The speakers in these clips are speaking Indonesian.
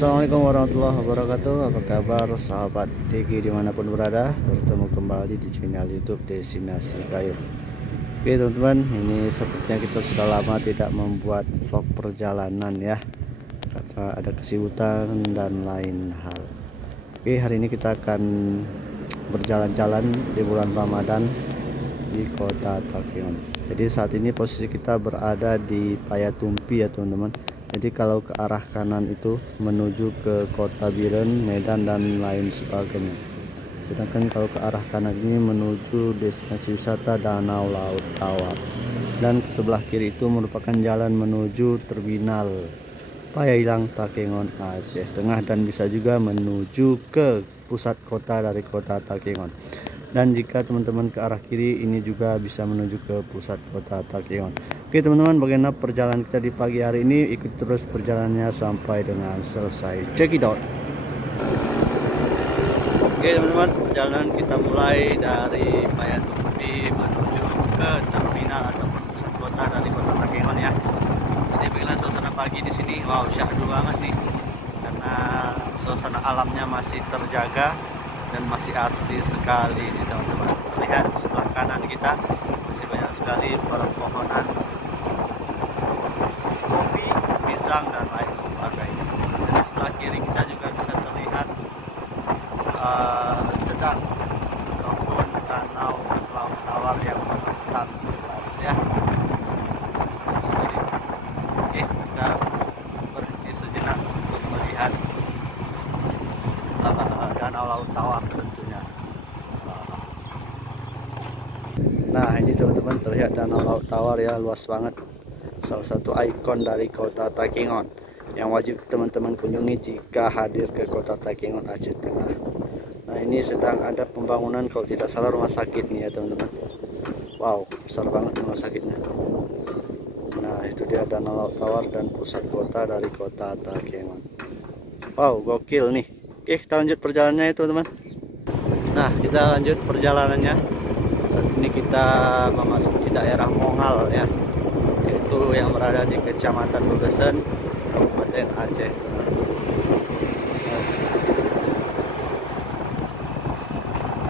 Assalamualaikum warahmatullahi wabarakatuh. Apa kabar sahabat Diki dimanapun berada? Bertemu kembali di channel YouTube Destinasi Kayu. Oke teman-teman, ini sepertinya kita sudah lama tidak membuat vlog perjalanan ya, karena ada kesibukan dan lain hal. Oke, hari ini kita akan berjalan-jalan di bulan Ramadan di kota Takengon. Jadi saat ini posisi kita berada di Payatumpi ya teman-teman. Jadi kalau ke arah kanan itu menuju ke Kota Biren, Medan dan lain sebagainya. Sedangkan kalau ke arah kanan ini menuju destinasi wisata Danau Laut Tawar. Dan ke sebelah kiri itu merupakan jalan menuju terminal Payailang Takengon Aceh Tengah, dan bisa juga menuju ke pusat kota dari kota Takengon. Dan jika teman-teman ke arah kiri ini juga bisa menuju ke pusat kota Takengon. Oke teman-teman, bagaimana perjalanan kita di pagi hari ini? Ikuti terus perjalanannya sampai dengan selesai. Check it out. Oke teman-teman, perjalanan kita mulai dari Payatumpi menuju ke terminal ataupun pusat kota dari kota Takengon ya. Jadi beginilah suasana pagi di sini. Wow, syahdu banget nih, karena suasana alamnya masih terjaga dan masih asli sekali nih teman-teman. Lihat sebelah kanan kita masih banyak sekali perpohonan kopi, pisang dan lain sebagainya. Dan di sebelah kiri kita juga bisa terlihat sedang kebun danau laut tawar yang membentang luas ya. Oke, kita berhenti sejenak untuk melihat danau laut tawar tentunya. Nah ini teman-teman, terlihat danau laut tawar ya, luas banget. Salah satu ikon dari kota Takengon yang wajib teman-teman kunjungi jika hadir ke kota Takengon Aceh Tengah. Nah ini sedang ada pembangunan kalau tidak salah rumah sakit nih ya teman-teman. Wow, besar banget rumah sakitnya. Nah itu dia danau laut tawar dan pusat kota dari kota Takengon. Wow, gokil nih. Oke, kita lanjut perjalanannya ya teman-teman. Nah, kita lanjut perjalanannya. Saat ini kita memasuki daerah Mongal ya, yaitu yang berada di Kecamatan Bebesen, Kabupaten Aceh.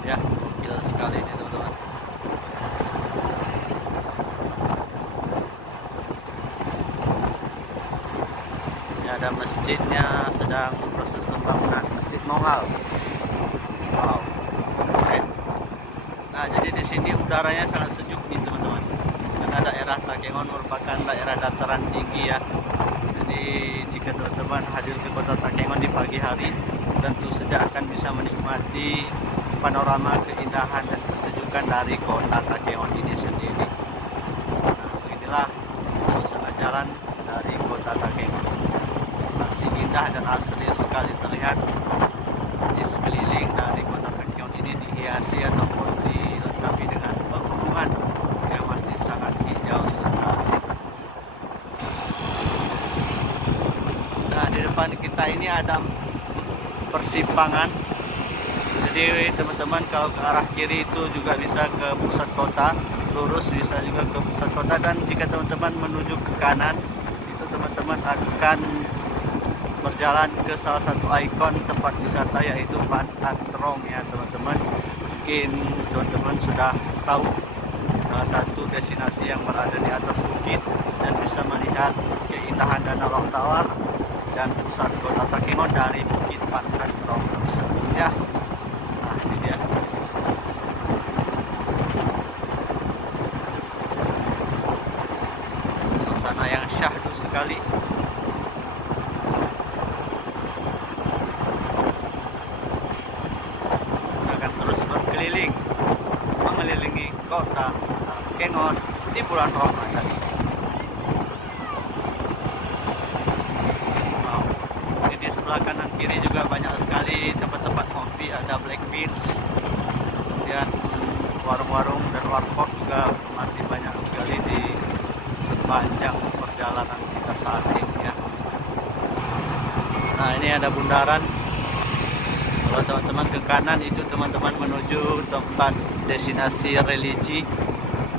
Ya, gila sekali ini teman-teman. Ini ada masjidnya sedang proses pembangunan, Masjid Mongal. Wow, keren. Nah, jadi di sini udaranya sangat sejuk nih teman-teman, karena daerah Takengon merupakan daerah dataran tinggi ya. Jadi jika teman-teman hadir ke kota Takengon di pagi hari, tentu saja akan bisa menikmati panorama keindahan dan kesejukan dari kota Takengon ini sendiri. Nah, beginilah suasana jalan dari kota Takengon. Masih indah dan asli sekali terlihat. Di sekeliling dari kota Takengon ini dihiasi ataupun dilengkapi dengan pegunungan yang masih sangat hijau sekali. Nah, di depan kita ini ada persimpangan. Jadi teman-teman kalau ke arah kiri itu juga bisa ke pusat kota, lurus bisa juga ke pusat kota, dan jika teman-teman menuju ke kanan itu teman-teman akan berjalan ke salah satu ikon tempat wisata, yaitu Pantan Terong ya teman-teman. Mungkin teman-teman sudah tahu, salah satu destinasi yang berada di atas bukit dan bisa melihat keindahan danau laut tawar dan pusat kota Takengon dari bukit Pantan Terong tersebut ya. Nah ini dia. Suasana yang syahdu sekali. Mengelilingi kota Takengon di bulan Ramadan. Wow. Ini di sebelah kanan kiri juga banyak sekali tempat-tempat kopi, ada Black Beans, kemudian warung-warung dan warkop juga masih banyak sekali di sepanjang perjalanan kita saat ini ya. Nah ini ada bundaran. Kalau teman-teman ke kanan itu teman-teman menuju tempat destinasi religi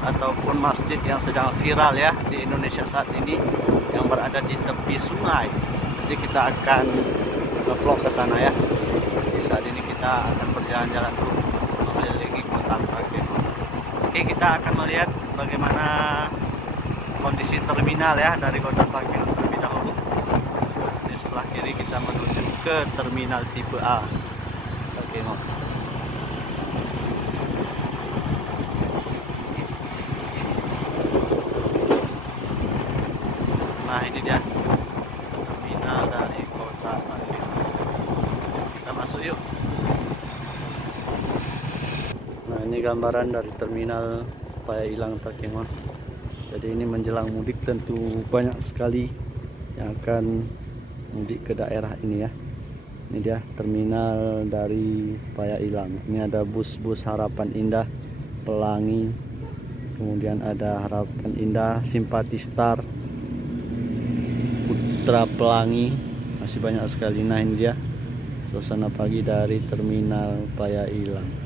ataupun masjid yang sedang viral ya di Indonesia saat ini, yang berada di tepi sungai. Jadi kita akan ngevlog ke sana ya. Jadi saat ini kita akan berjalan-jalan dulu mengelilingi kota Takengon. Oke, kita akan melihat bagaimana kondisi terminal ya dari kota Takengon terlebih dahulu. Di sebelah kiri kita menuju ke terminal tipe A Takengon. Nah, ini dia terminal dari kota Takengon. Kita masuk yuk. Nah, ini gambaran dari terminal Paya-Ilang Takengon. Jadi ini menjelang mudik tentu banyak sekali yang akan mudik ke daerah ini ya. Ini dia terminal dari Paya-Ilang. Ini ada bus-bus Harapan Indah, Pelangi, kemudian ada Harapan Indah, Simpati Star, Putra Pelangi, masih banyak sekali. Nah, ini dia suasana pagi dari terminal Paya-Ilang.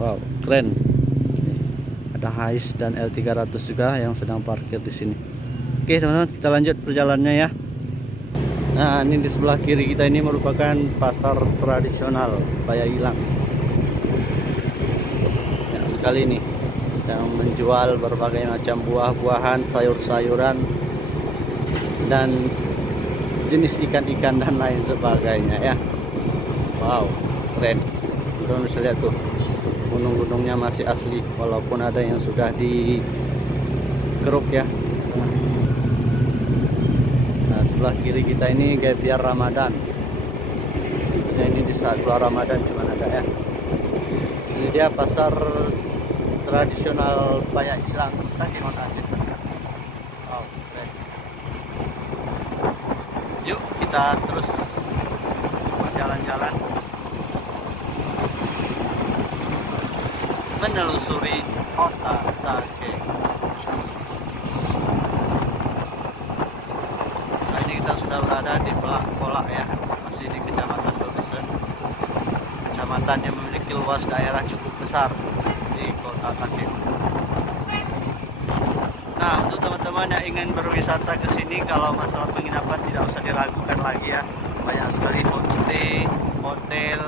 Wow, keren. Ada Hiace dan L300 juga yang sedang parkir di sini. Oke teman-teman, kita lanjut perjalanannya ya. Nah, ini di sebelah kiri kita ini merupakan pasar tradisional Paya-Ilang. Ya, sekali nih yang menjual berbagai macam buah-buahan, sayur-sayuran, dan jenis ikan-ikan dan lain sebagainya ya. Wow, keren. Kalian bisa lihat tuh, gunung-gunungnya masih asli walaupun ada yang sudah dikeruk ya. Nah, sebelah kiri kita ini Geviar Ramadan. Nah, ini di saat bulan Ramadan cuma ada ya. Ini dia pasar tradisional Paya-Ilang Takengon Aceh Tengah. Wow, keren. Yuk kita terus berjalan-jalan menelusuri kota Takengon. Saat ini kita sudah berada di Pelak Kolak ya, masih di Kecamatan Bebesen, kecamatan yang memiliki luas daerah cukup besar di kota Takengon. Nah, untuk teman-teman yang ingin berwisata ke sini, kalau masalah penginapan tidak usah diragukan lagi ya. Banyak sekali homestay, hotel,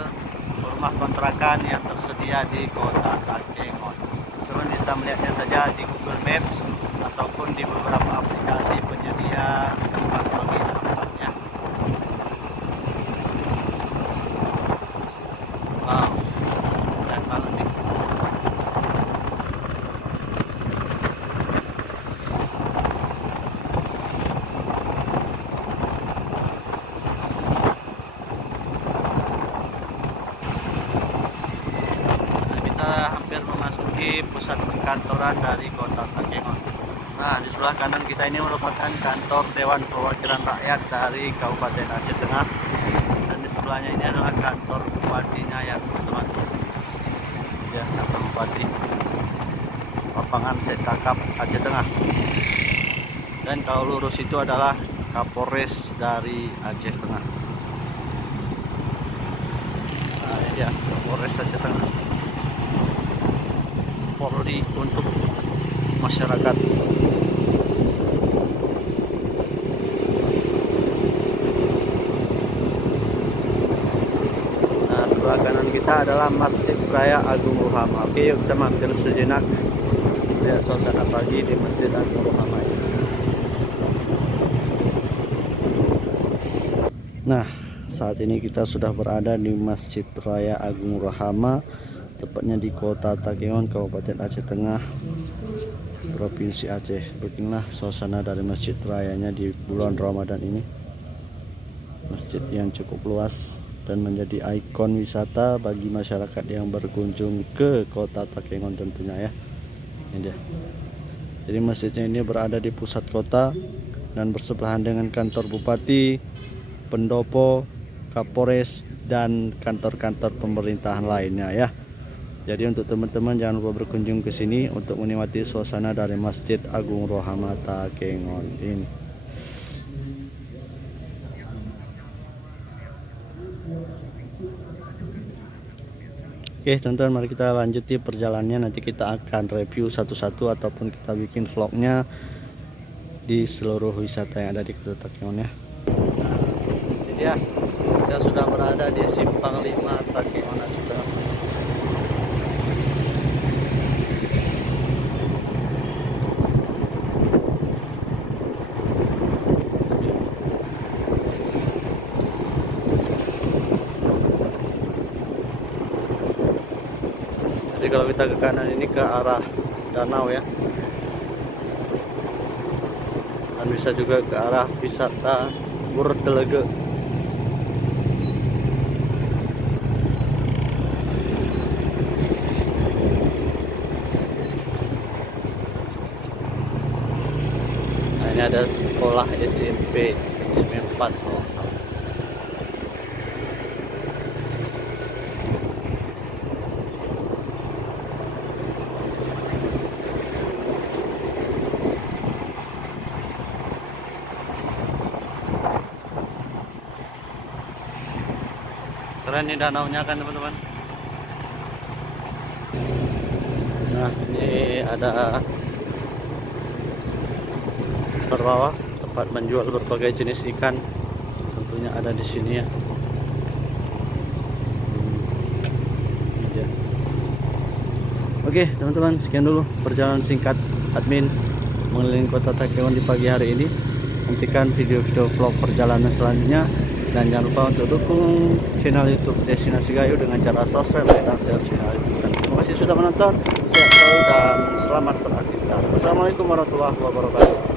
rumah kontrakan yang tersedia di kota Takengon. Teman bisa melihatnya saja di Google Maps ataupun di beberapa aplikasi penyedia tempat penginapannya. Wow, keren banget nih. Hampir memasuki pusat perkantoran dari kota Takengon. Nah, di sebelah kanan kita ini merupakan kantor Dewan Perwakilan Rakyat dari Kabupaten Aceh Tengah, dan di sebelahnya ini adalah kantor bupatinya ya teman-teman. Ya, kantor bupati lapangan Setakap Aceh Tengah. Dan kalau lurus itu adalah Kapolres dari Aceh Tengah. Nah, ini dia Kapolres Aceh Tengah. Polri untuk masyarakat. Nah, sebelah kanan kita adalah Masjid Raya Agung Rohama. Oke, yuk kita mampir sejenak lihat suasana pagi di Masjid Agung Rohama ini. Nah, saat ini kita sudah berada di Masjid Raya Agung Rohama, tepatnya di kota Takengon, Kabupaten Aceh Tengah, Provinsi Aceh. Beginilah suasana dari masjid rayanya di bulan Ramadan ini. Masjid yang cukup luas dan menjadi ikon wisata bagi masyarakat yang berkunjung ke kota Takengon tentunya ya. Ini dia. Jadi masjidnya ini berada di pusat kota dan bersebelahan dengan kantor bupati, pendopo, Kapolres, dan kantor-kantor pemerintahan lainnya ya. Jadi untuk teman-teman jangan lupa berkunjung ke sini untuk menikmati suasana dari Masjid Agung Rohama Takengon ini. Oke teman-teman, mari kita lanjuti perjalanannya. Nanti kita akan review satu-satu ataupun kita bikin vlognya di seluruh wisata yang ada di Kota Takengon ya. Nah, ini dia, kita sudah berada di Simpang 5 Takengon sudah. Jadi kalau kita ke kanan ini ke arah danau ya, dan bisa juga ke arah wisata Burtelege. Nah, ini ada sekolah SMP 4 kalau nggak salah. Keren nih danaunya kan teman-teman. Nah, ini ada pasar bawah, tempat menjual berbagai jenis ikan. Tentunya ada di sini ya. Ini dia. Oke teman-teman, sekian dulu perjalanan singkat admin mengelilingi Kota Takengon di pagi hari ini. Nantikan video-video vlog perjalanan selanjutnya, dan jangan lupa untuk dukung channel YouTube Destinasi Gayo dengan cara subscribe dan share channel YouTube. Terima kasih sudah menonton, sehat selalu dan selamat beraktivitas. Assalamualaikum warahmatullahi wabarakatuh.